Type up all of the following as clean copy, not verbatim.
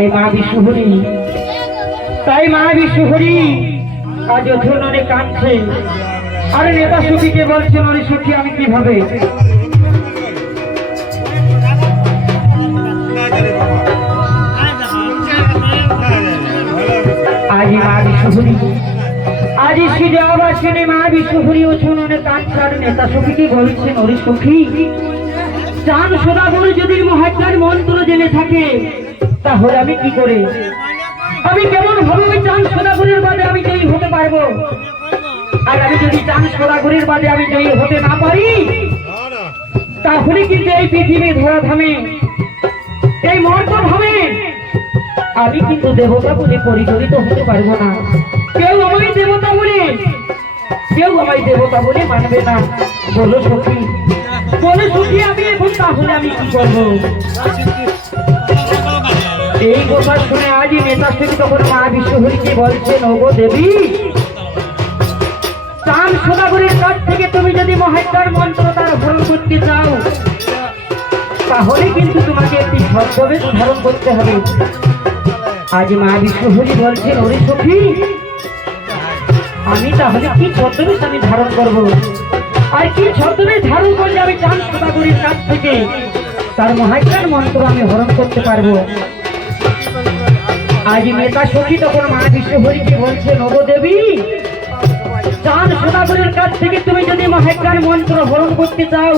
তাই মা বিশ্বহরি, তাই মা বিশ্বহরি আজ অধুননে কাঁদছে। আর নেতা সখীকে বলছে, নরে সখী আমি কিভাবে আজ মা বিশ্বহরি, আজ সিজে আবার শুনে মা বিশ্বহরি অধুননে কাঁদছে। আর নেতা সখীকে বলছে, নরে সখী চাঁদ সদাগর যদি মহাজ্ঞান মন্ত্র জেনে থাকে তাহলে আমি কি করে, আমি কেমন ভাবে ওই চাঁদ সদাগরের বাদে আমি জয়ী হতে পারবো? আর আমি যদি চাঁদ সদাগরের বাদে আমি জয়ী হতে না পারি তাহলে কিন্তু এই পৃথিবী ধরা ধামে, এই মর্ত ধামে আমি কিন্তু দেবতা বলে পরিচালিত হতে পারবো না। কেউ আমায় দেবতা বলে, কেউ আমায় দেবতা বলে মানবে না। বলো সখী, বলো সখী আমি এখন তাহলে আমি কি করবো? এই কথা শুনে আজ নেতা সখী তখন মা বিশ্বহরিকে বলছেন, ওগো দেবী, চাঁদ সদাগরের কাছ থেকে তুমি যদি মহাজ্ঞান মন্ত্র তার হরণ করতে চাও তাহলে কিন্তু তোমাকে একটি ছদ্মবেশ ধারণ করতে হবে। আজ মা বিশ্বহরি বলছেন, ওরে সখী আমি তাহলে কি ছদ্মবেশ আমি ধারণ করব? আর কি ছদ্মবেশ ধারণ করলে আমি চাঁদ সদাগরের কাছ থেকে তার মহাজ্ঞান মন্ত্র আমি হরণ করতে পারবো? আজ নেতা সখী তখন মা বিশ্বহরিকে বলছেন, ওগো দেবী, চাঁদ সদাগরের কাছ থেকে তুমি যদি মহাজ্ঞান মন্ত্র হরণ করতে চাও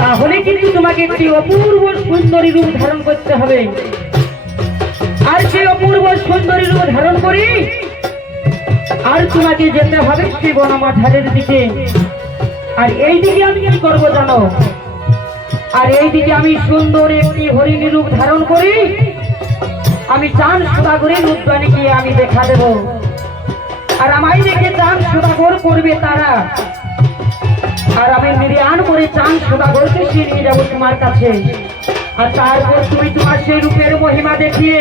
তাহলে কিন্তু তোমাকে একটি অপূর্ব সুন্দরী রূপ ধারণ করতে হবে। আর সেই অপূর্ব সুন্দরী রূপ ধারণ করি আর তোমাকে যেতে হবে সেই বনমাঝারের দিকে। আর এই দিকে আমি কি করবো জানো? আর এই দিকে আমি সুন্দর একটি হরিণী রূপ ধারণ করি আমি চাঁদ সদাগরের উদ্যানে গিয়ে আমি দেখা দেব। আর আমায় দেখে চাঁদ সদাগর করবে তারা, আর আমি নির্য়াণ করে চাঁদ সদাগরকে সে নিয়ে যাবো তোমার কাছে। আর তারপর তুমি তোমার সেই রূপের মহিমা দেখিয়ে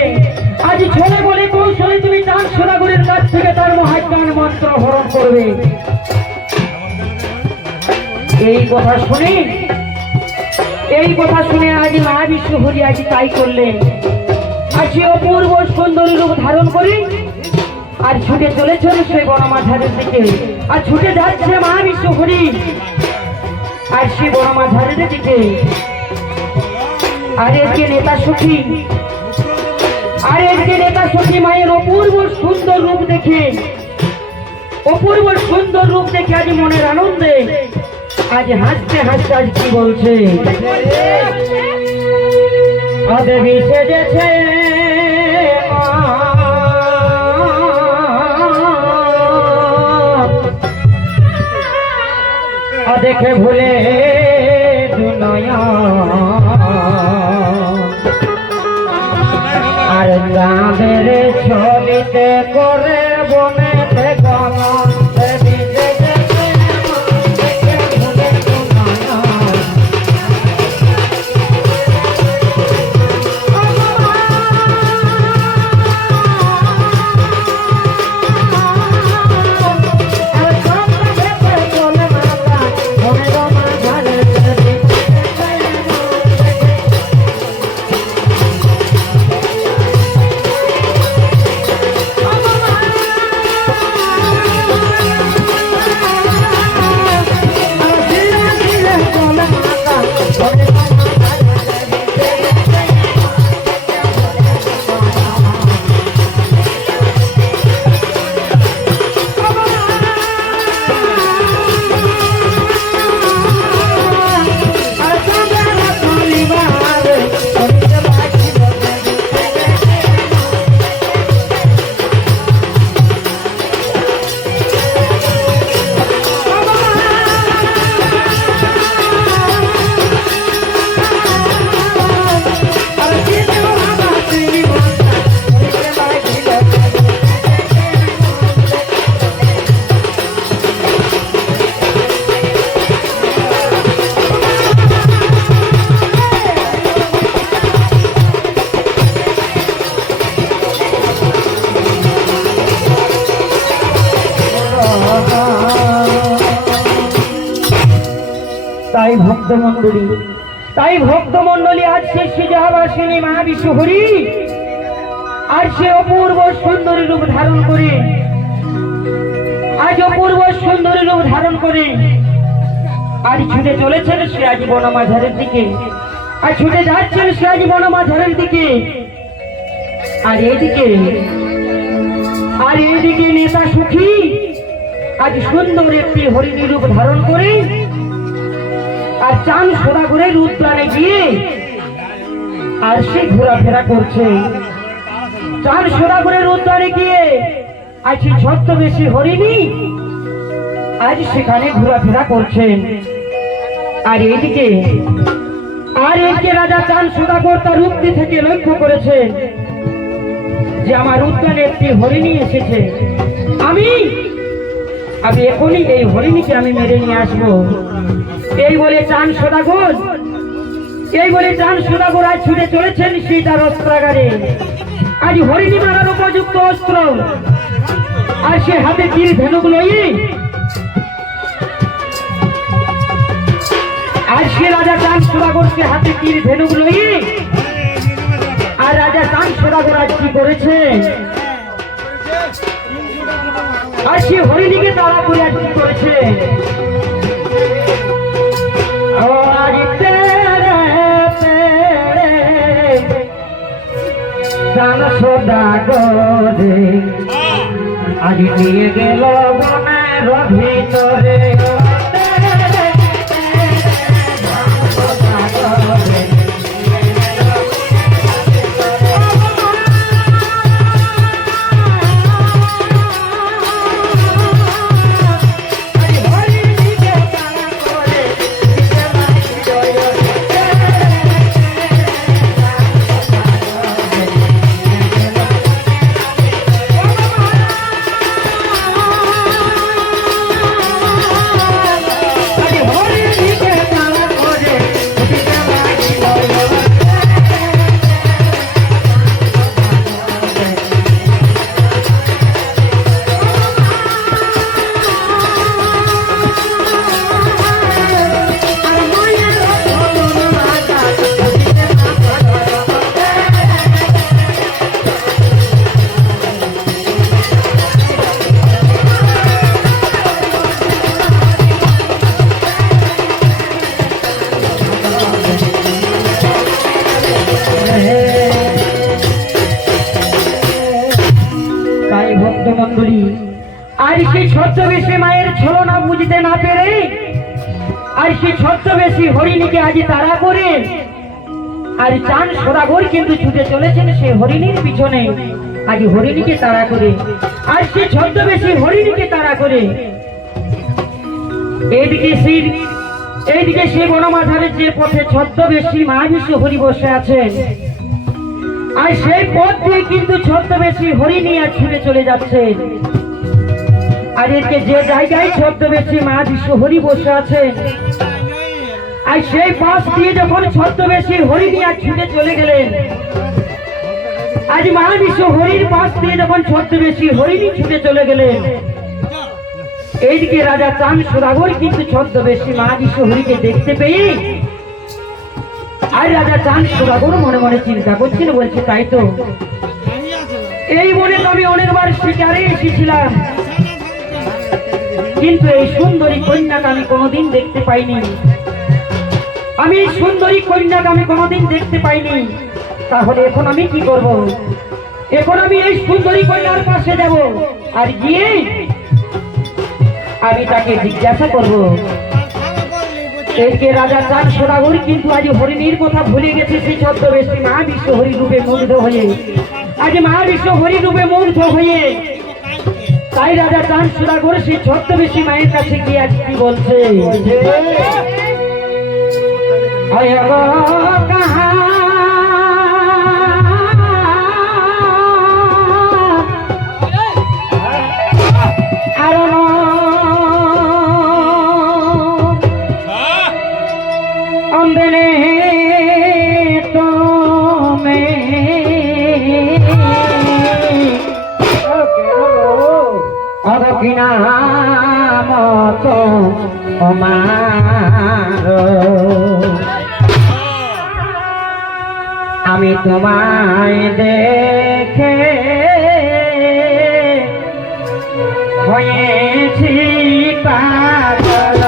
আজ ছেলে বলে কৌশলে তুমি চাঁদ সদাগরের কাছ থেকে তার মহাজ্ঞান মন্ত্র হরণ করবে। এই কথা শুনে, এই কথা শুনে আজ মা বিশ্বহরি আজ তাই করলেন। আজ অপূর্ব সুন্দরী রূপ ধারণ করি আর ছুটে চলেছে সেই বনমাঝারের দিকে। আর ছুটে যাচ্ছে মা বিশ্বহরি আর সেই বনমাঝারের দিকে। আর এর যে নেতা সখী, আর এর যে নেতা সখী মায়ের অপূর্ব সুন্দর রূপ দেখে, অপূর্ব সুন্দর রূপ দেখে আজ মনের আনন্দে আজ হাসতে হাসতে আজ কি বলছে, দেবী সেজেছে দেখে ভুলে দুনিয়া আর চাঁদের ছবিতে করে বনেতে গমন দেবী সেজেছে দেখে ভুলে দুনিয়া। তাই ভক্ত মন্ডলী তাই ভক্তমণ্ডলী আজ সে সিজাবাসিনী মা বিশ্বহরি আর সে অপূর্ব সুন্দরী রূপ ধারণ করে আজ অপূর্ব সুন্দরী রূপ ধারণ করে আজ ছুটে চলেছেন সে আজ বনমাঝারের দিকে, আর ছুটে যাচ্ছেন সে আজ বনমাঝারের দিকে। আর এইদিকে নেতা সুখী আজ সুন্দর একটি হরিণী রূপ ধারণ করে আর চান সদাগরের উদ্যানে গিয়ে আর সে ঘোরাফেরা করছে। চান সদাগরের উদ্যানে গিয়ে আজ ছদ্মবেশী হরিণী আজ সেখানে ঘোরাফেরা করছেন। আর এইদিকে রাজা চান সদাগর তার উক্তি থেকে লক্ষ্য করেছেন যে আমার উদ্যানে একটি হরিণী এসেছে, আমি এখনই এই হরিণীকে আমি মেরে নিয়ে আসবো। এই বলে চান সদাগর আজ ছুটে চলেছেন সীতার অস্ত্রাগারে। আজ হরিণী মারার উপযুক্ত অস্ত্র আর সে হাতে তীর ধনুক লইয়ে আর সে রাজা চান সদাগরকে হাতে তীর ধনুক লইয়ে আর রাজা চান সদাগর আজ কি করেছে আর সে হরিণীকে তাড়া করে আজ কি করেছে। চান সদাগরে আজ নিয়ে গেল বনের ভিতরে। আর সেই ছদ্মবেশী মায়ের ছলনা বুঝতে না পেরে আর সেই ছদ্মবেশী হরিণীকে আজ তাড়া করে আর চান সদাগর কিন্তু ছুটে চলেছেন সেই হরিণীর পিছনে। আজ হরিণীকে তাড়া করে আর সেই ছদ্মবেশী হরিণীকে তাড়া করে এইদিকে সে বনমাঝারের যে পথে ছদ্মবেশী মা বিশ্বহরি বসে আছেন আর সেই পথ দিয়ে কিন্তু ছদ্মবেশী হরিণী আর ছুটে চলে যাচ্ছে। আর এদিকে যে জায়গায় ছদ্মবেশী মা বিশ্বহরি বসে আছেন আর সেই পাশ দিয়ে যখন ছদ্মবেশী হরিণী আর ছুটে চলে গেলেন, আজ মা বিশ্বহরির পাশ দিয়ে যখন ছদ্মবেশী হরিণী ছুটে চলে গেলেন, এইদিকে রাজা চান সদাগর কিন্তু ছদ্মবেশী মা বিশ্বহরিকে দেখতে পেয়ে আর রাজা চান সদাগর মনে মনে চিন্তা করছিল, বলছে তাই তো, এই বনে তো আমি অনেকবার শিকারে এসেছিলাম কিন্তু এই সুন্দরী কন্যাকে আমি কোনোদিন দেখতে পাইনি, আমি এই সুন্দরী কন্যাকে আমি কোনোদিন দেখতে পাইনি। তাহলে এখন আমি কি করব? এখন আমি এই সুন্দরী কন্যার পাশে যাব আর গিয়ে আমি তাকে জিজ্ঞাসা করব। এদিকে রাজা চান সদাগর কিন্তু আজ হরিণীর কথা ভুলে গেছে সেই ছদ্মবেশী মা বিশ্বহরি রূপে মুগ্ধ হয়ে, আজ মা বিশ্বহরি রূপে মুগ্ধ হয়ে তাই রাজা চান সদাগর সেই ছদ্মবেশী মায়ের কাছে গিয়ে আজ কি বলছে, আমি তোমায় দেখে হয়েছি পাগল।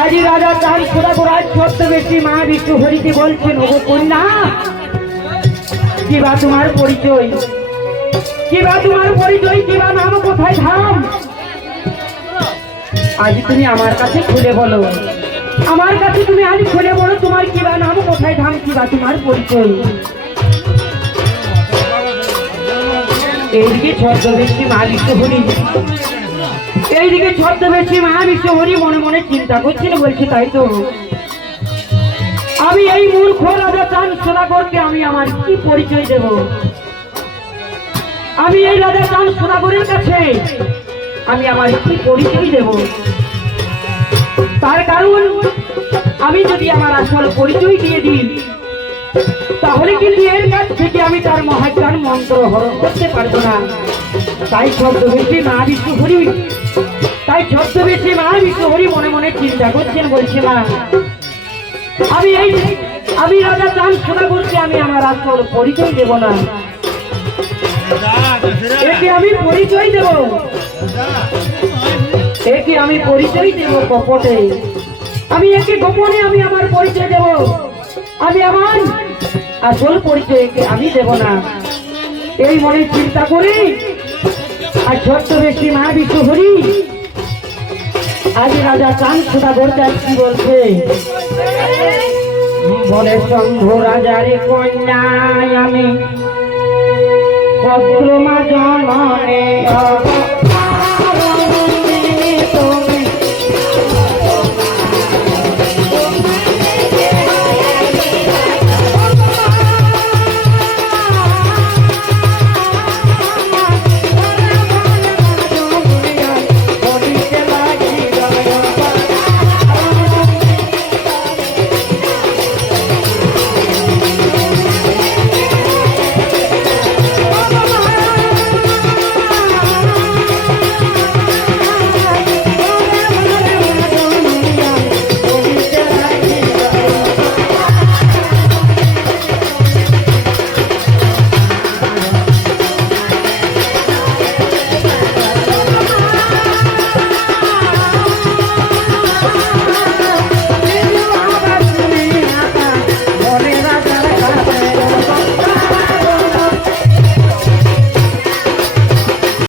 আজি রাজা চান সদাগর আজ ছদ্মবেশী মা বিষ্ণু হরিকে বলছেন, ওগো কন্যা, কিবা তোমার পরিচয়, কিবা তোমার পরিচয়, কিবা নাম, কোথায় ধাম? আজ তুমি আমার কাছে খুলে বলো, আমার কাছে তুমি আজ খুলে বলো, তোমার কিবা নাম, কোথায় ধাম, কিবা তোমার পরিচয়। এইদিকে ছদ্মবেশী মা বিষ্ণু হরি, এইদিকে ছদ্মবেশী মা বিষ্ণু হরি মনে মনে চিন্তা করছেন, বলছে তাই তো, আমি এই মূর্খ রাজা চান সদাগরকে আমি আমার কি পরিচয় দেব? আমি এই রাজা চান সদাগরের কাছে আমি আমার কি পরিচয় দেব? তার কারণ আমি যদি আমার আসল পরিচয় দিয়ে দিই, তাহলে কিন্তু এর কাছ থেকে আমি তার মহাজ্ঞান মন্ত্র হরণ করতে পারবো না। তাই ছদ্মবেশী মা বিষ্ণু হরি, তাই ছদ্মবেশী মা বিষ্ণু হরি মনে মনে চিন্তা করছেন, বলছে না, আমি রাজা চান সদাগরকে আমি আমার আসল পরিচয় দেব না, একে আমি পরিচয় দেব, একে আমি পরিচয় দেব কপটে, আমি একে গোপনে আমি আমার পরিচয় দেব, আমি আমার আসল পরিচয়কে আমি দেব না। এই মনে চিন্তা করি আর ছদ্মবেশী মা বিষ্ণু হরি আজ রাজা চান সদাগর কি বলছে, বলে শম্ভু রাজারে কন্যায় আমি পত্রমা জননে